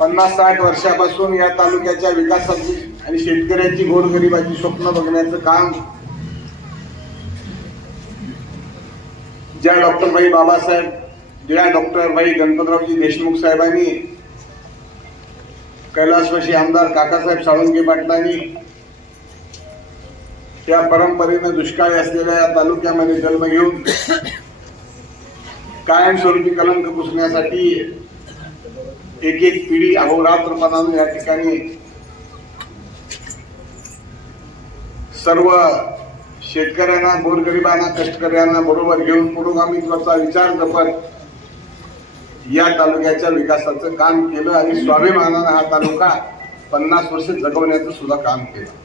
पन्नास साठ वर्षापासून या तालुक्याच्या विकासाची आणि शेतकऱ्यांची गोरगरिबाची स्वप्न बघण्याचं काम ज्या डॉक्टर भाई बाबासाहेब ज्या डॉक्टर भाई गणपतरावजी देशमुख साहेबांनी कैलासवाशी आमदार काकासाहेब साळुंके पाटलांनी त्या परंपरेनं दुष्काळी असलेल्या या तालुक्यामध्ये जन्म घेऊन कायमस्वरूपी कलंक पुसण्यासाठी एक एक पिढी अहोरात्रपणानं या ठिकाणी सर्व शेतकऱ्यांना गोरगरिबांना कष्टकऱ्यांना बरोबर घेऊन पुरोगामित्वाचा विचार जपत या तालुक्याच्या विकासाचं काम केलं आणि स्वाभिमानानं हा तालुका पन्नास वर्ष जगवण्याचं सुद्धा काम केलं.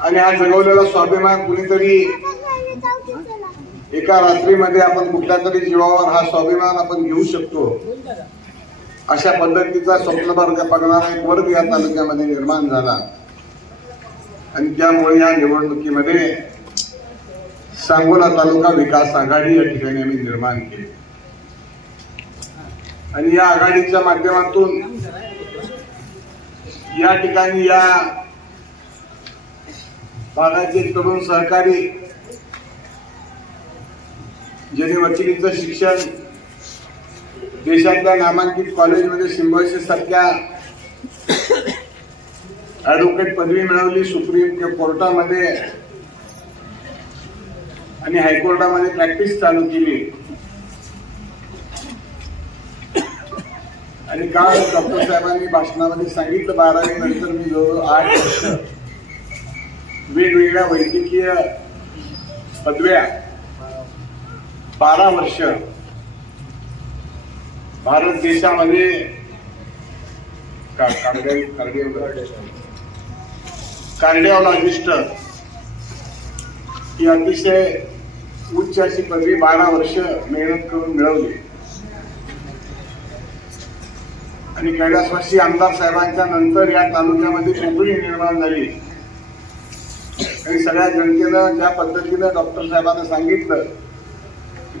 आणि हा जगवलेला स्वाभिमान कुणीतरी एका रात्रीमध्ये आपण कुठल्या तरी जीवावर हा स्वाभिमान आपण घेऊ शकतो. अशा पद्धतीचा स्वप्न वर्ग बघणारा एक वर्ग या तालुक्यामध्ये निर्माण झाला. आणि त्यामुळे या निवडणुकीमध्ये सांगोला तालुका विकास आघाडी या ठिकाणी आम्ही निर्माण केली. आणि या आघाडीच्या माध्यमातून या ठिकाणी या भागाचे तरुण सहकारी ज्यांनी वकिलीचं शिक्षण देशातल्या नामांकित कॉलेजमध्ये सिम्बॉयसिस सारख्या ऍडव्होकेट पदवी मिळवली सुप्रीम कोर्टामध्ये आणि हायकोर्टामध्ये प्रॅक्टिस चालू केली. आणि काल डॉक्टर साहेबांनी भाषणामध्ये सांगितलं बारावी नंतर मी जवळ आठ वर्ष वेगवेगळ्या वैद्यकीय पदव्या बारा वर्ष भारत देशामध्ये का- कार्डिओलॉजिस्ट ही अतिशय उच्च अशी पदवी बारा वर्ष मेहनत करून मिळवली. आणि कैलासवासी आमदार साहेबांच्या नंतर या तालुक्यामध्ये कोकणी निर्माण झाली. आणि सगळ्या जनतेनं ज्या पद्धतीनं डॉक्टर साहेबांना सांगितलं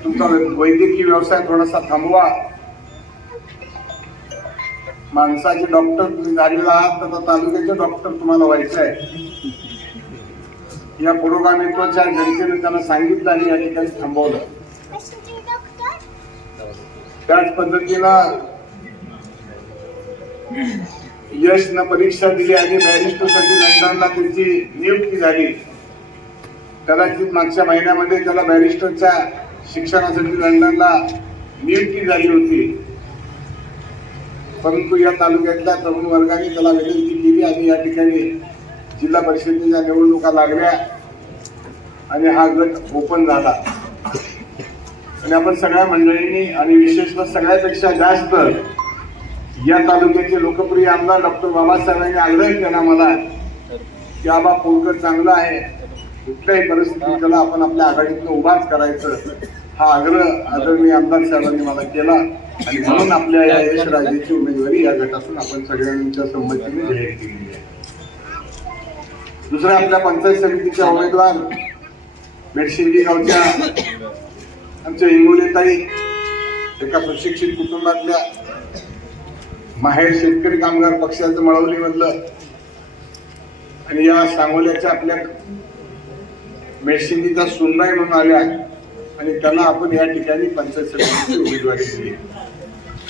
तुमचा वैद्यकीय व्यवसाय थोडासा थांबवा. माणसाचे डॉक्टर तुम्ही गाडीला आहात तर तालुक्याचे डॉक्टर तुम्हाला व्हायचं आहे या पुरोगामित्वाच्या जनतेने त्यांना सांगितलं आणि या ठिकाणी थांबवलं. त्याच पद्धतीनं यशनं परीक्षा दिली आणि बॅरिस्टरसाठी लंडनला त्यांची नियुक्ती झाली. कदाचित मागच्या महिन्यामध्ये त्याला बॅरिस्टरच्या शिक्षणासाठी लंडनला नियुक्ती झाली होती. परंतु या तालुक्यातल्या तरुण वर्गाने त्याला विनंती केली आणि या ठिकाणी जिल्हा परिषदेच्या निवडणुका लागल्या आणि हा गट ओपन झाला. आणि आपण सगळ्या मंडळींनी आणि विशेषतः सगळ्यापेक्षा जास्त या तालुक्याचे लोकप्रिय आमदार डॉक्टर बाबासाहेबांनी आग्रह केला मला की आबा पोलकर चांगला आहे. कुठल्याही परिस्थितीत त्याला आपण आपल्या आघाडीतनं उभाच करायचं हा आग्रह आदरणीय आमदार साहेबांनी मला केला. आणि म्हणून आपल्या या यशराजेची उमेदवारी या गटातून आपण सगळ्यांच्या संमतीने जाहीर केली आहे. दुसऱ्या आपल्या पंचायत समितीच्या उमेदवार मेडशिंगी गावच्या आमच्या हिंगोलीताई एका सुशिक्षित कुटुंबातल्या माहेर शेतकरी कामगार पक्षाचं मळवली मधलं आणि या सांगोल्याच्या आपल्या मेडशिंगीचा सुनबाई म्हणून आल्या आणि त्यांना आपण या ठिकाणी पंचायत समितीची उमेदवारी दिली.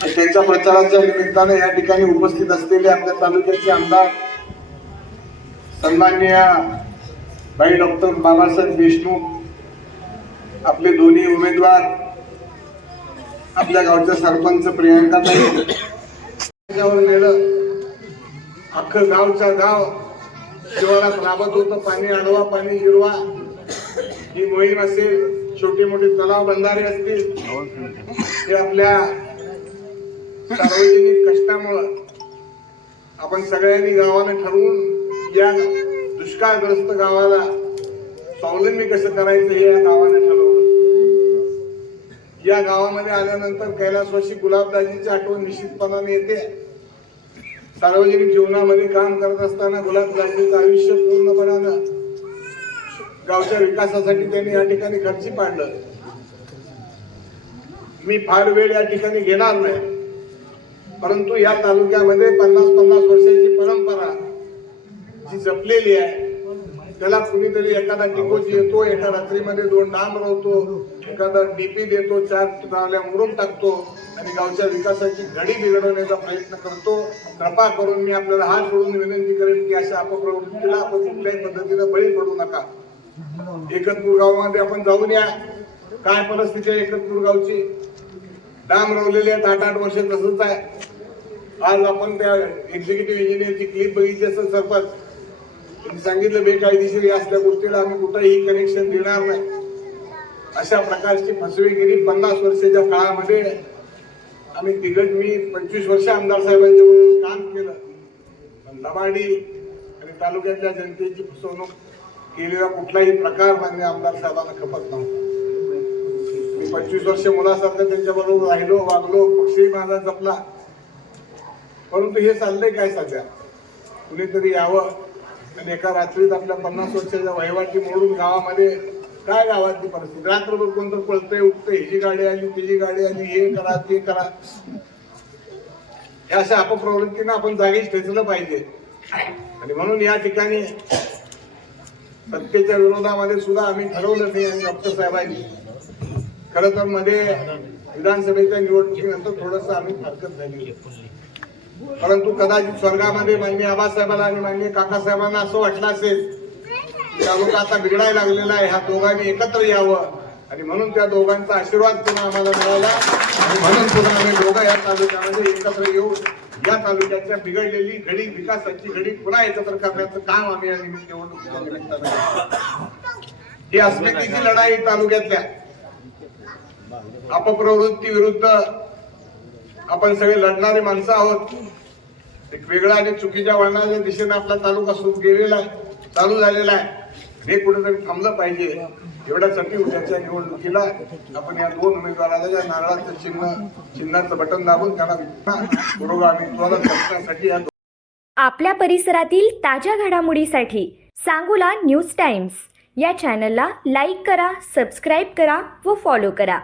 आणि त्यांच्या प्रचाराच्या निमित्तानं या ठिकाणी उपस्थित असलेले आपल्या तालुक्याचे आमदार सन्मान्य भाई डॉक्टर बाबासाहेब देशमुख आपले दोन्ही उमेदवार आपल्या गावच्या सरपंच प्रियांका नेलं. अख्खं गावचा गाव शिवारात राबत होतं पाणी अडवा पाणी हिरवा. ही मोहीम असेल छोटे मोठे तलाव बंधारे असतील हे आपल्या सार्वजनिक कष्टामुळं आपण सगळ्यांनी गावानं ठरवून या दुष्काळग्रस्त गावाला स्वावलंबी कसं करायचं हे या गावाने ठरवलं. या गावामध्ये आल्यानंतर कैलासवाशी गुलाबदाजीची आठवण निश्चितपणाने येते. सार्वजनिक जीवनामध्ये काम करत असताना गुलाबदाजीचं आयुष्य पूर्णपणानं गावच्या विकासासाठी त्यांनी या ठिकाणी खर्ची पाडलं. मी फार वेळ या ठिकाणी घेणार नाही. परंतु या तालुक्यामध्ये पन्नास पन्नास वर्षाची परंपरा जी जपलेली आहे त्याला कुणीतरी एखादा टिकोजी येतो एका रात्रीमध्ये दोन डांब रवतो एखादा डीपी देतो चार ट्रावल्या मुरुम टाकतो आणि गावच्या विकासाची घडी बिघडवण्याचा प्रयत्न करतो. कृपा करून मी आपल्याला हात जोडून विनंती करेन की अशा अपप्रवृत्तीला आपण कुठल्याही पद्धतीनं बळी पडू नका. एकतपूर गावामध्ये आपण जाऊन या. काय परिस्थिती आहे एकतपूर गावची डाम रवलेले आहेत आठ आठ वर्ष तसंच आहे. आज आपण त्या एक्झिक्युटिव्ह इंजिनियरची क्लिप बघितली असं सरपंच. त्यांनी सांगितलं बेकायदेशीर असल्या गोष्टीला आम्ही कुठंही कनेक्शन देणार नाही. अशा प्रकारची फसवेगिरी पन्नास वर्षाच्या काळामध्ये आम्ही तिघट मी पंचवीस वर्ष आमदार साहेबांच्या काम केलं. पण लबाडी आणि तालुक्यातल्या जनतेची फसवणूक केलेला कुठलाही प्रकार मान्य आमदार साहेबांना खपत नव्हता. मी पंचवीस वर्ष मुलासारखं त्यांच्याबरोबर राहिलो वागलो पक्षही माझा जपला. परंतु हे चाललंय काय सध्या? कुणीतरी यावं. आणि एका रात्रीत आपल्या पन्नास वर्षाच्या वहिवाटी मोडून गावामध्ये काय गावातली परिस्थिती? रात्रभर कोणतं पळतंय उठतंय? ही गाडी आली तिची गाडी आली हे करा ते करा. या अशा अपप्रवृत्तीनं आपण जागीच ठेचलं पाहिजे. आणि म्हणून या ठिकाणी सत्तेच्या विरोधामध्ये सुद्धा आम्ही ठरवलं नाही आणि डॉक्टर साहेबांनी. खरं तर मध्ये विधानसभेच्या निवडणुकीनंतर थोडस आम्ही हरकत झाली परंतु कदाचित स्वर्गामध्ये माननीय आबासाहेबांना आणि माननीय काकासाहेबांना असं वाटलं असेल तालुका आता बिघडायला लागलेला आहे ह्या दोघांनी एकत्र यावं. आणि म्हणून त्या दोघांचा आशीर्वाद पुन्हा आम्हाला मिळाला. म्हणून पुन्हा आम्ही दोघं या तालुक्यामध्ये एकत्र येऊन या तालुक्याच्या बिघडलेली घडी विकासाची घडी पुन्हा एकत्र करण्याचं काम आम्ही या निमित्त निवडणुकीच्या निमित्तानं ही अस्मितेची लढाई तालुक्यातल्या अपप्रवृत्ती विरुद्ध आपण सगळे लढणारी माणसं आहोत. एक वेगळा आणि चुकीच्या वळणाच्या दिशेने आपला तालुका सुरू गेलेला आहे चालू झालेला आहे. हे कुठेतरी थांबलं पाहिजे. एवढ्यासाठी उद्याच्या निवडणुकीला आपण या दोन उमेदवाराला या नारळाचं चिन्ह चिन्हाचं बटन दाबून त्यांना पुरोगामित्वाला करण्यासाठी या आपल्या परिसरातील ताज्या घडामोडीसाठी सांगूला न्यूज टाइम्स या चॅनलला लाईक करा सबस्क्राईब करा व फॉलो करा.